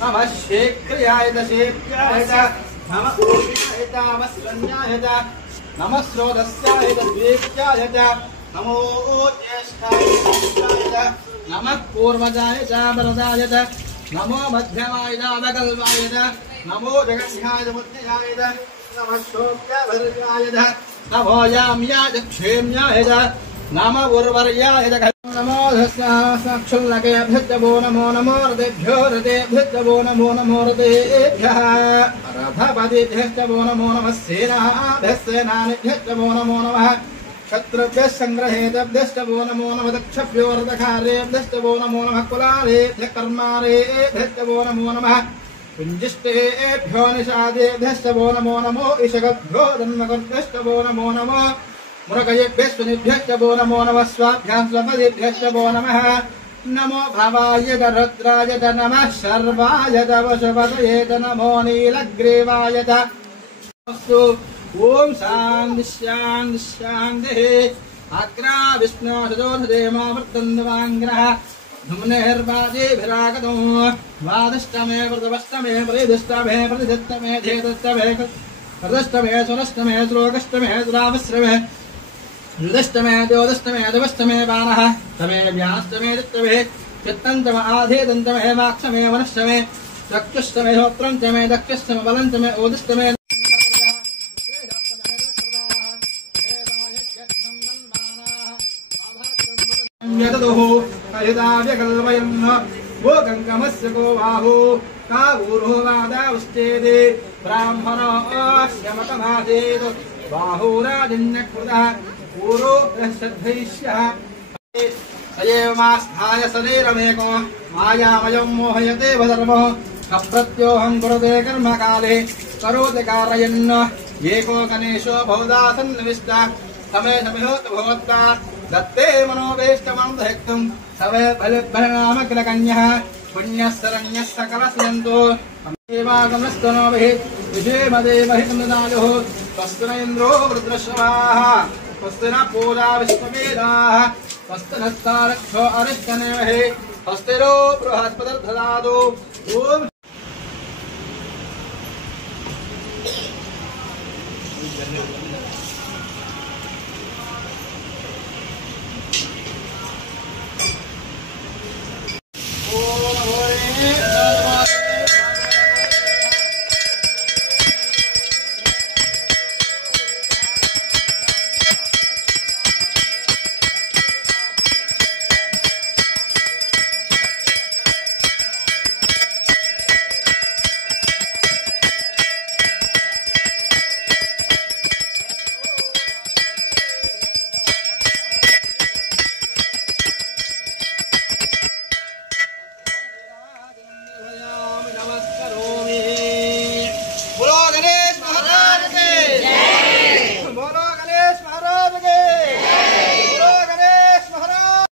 नमः शेक्रियाय शेक्याय नमः ओषियाय नमः स्रोतस्याय द्वेक्याय नमो ज्येष्ठाय नमः पूर्वजाय वरदाय नमो मध्यमाय वकल्वाय नमो जगन्याय बुद्धियाय नमः शोक्याय नमो याम्याय क्षेम्याय नमः उर्वर्याय नमो क्षुल्लकेभ्यो नमो नमो हृदेभ्यो हृदेभ्यो नमो नमो हृदेभ्यः रथपतिभ्यो नमो नमः सेनाभ्यः सेनानिभ्यो नमो नमः शत्रुभ्यः संग्रहेतेभ्यो नमो नमः दक्षभ्यो रथकारेभ्यो नमो नमः कुलालेभ्यः कर्मारेभ्यो नमो नमः कुञ्जिष्टेभ्यो निषादेभ्यो नमो नमो इषगभ्यो जन्मकर्भ्यो नमो नमो मुरगयेभ्यश्वनिभ्यो नमो नमः स्वाभ्यां स्वपदेभ्यो नमः नमो भवाय रुद्राय नमः शर्वाय वशपतये नमो नीलग्रीवाय नमस्तु ओम शांति शांति शांतिः अग्रा विष्णु सदोधदेमावर्तन्वाङ्ग्रः धुम्नेर्वाजेभिरागतो वादष्टमे व्रतवष्टमे प्रतिष्टमे प्रतिष्टमे धेतष्टमे प्रदष्टमे सुरष्टमे श्लोकष्टमे श्रावश्रमे युदष्टमे द्योदष्टमे दवष्टमे बाणः तमे व्याष्टमे दित्तमे चित्तन्तम आधेदन्तमे वाक्षमे वनष्टमे चक्षुष्टमे होत्रन्तमे दक्षष्टमे बलन्तमे ओदष्टमे यदुः कलिताव्यकल्पयन् वो गङ्गमस्य को बाहु का ऊर्हो वादावश्चेदे ब्राह्मणोऽस्य मतमासेत् बाहुराजन्यकृतः ऊरो श्रद्धयिष्यः स एव मास्थाय शरीरमेको मायामयं मोहयते वधर्मो अप्रत्योहं कुरुते कर्मकाले करोति कारयन् एको गणेशो बहुधा सन्निविष्टः समे समिहोत भवत्ता दत्ते मनोवेष्टमं दहेक्तुं सवे फलनामकिलकन्यः पुण्यः शरण्यः सकलस्यन्तो देवागमस्तनोभिः विषेमदेवहितमदायुः स्वस्ति न इन्द्रो वृद्रश्रवाः स्वस्ति न पूजा विश्ववेदाः स्वस्ति नस्तारक्षो अरिष्टनेमिः स्वस्ति नो बृहस्पतिर्दधातु ओम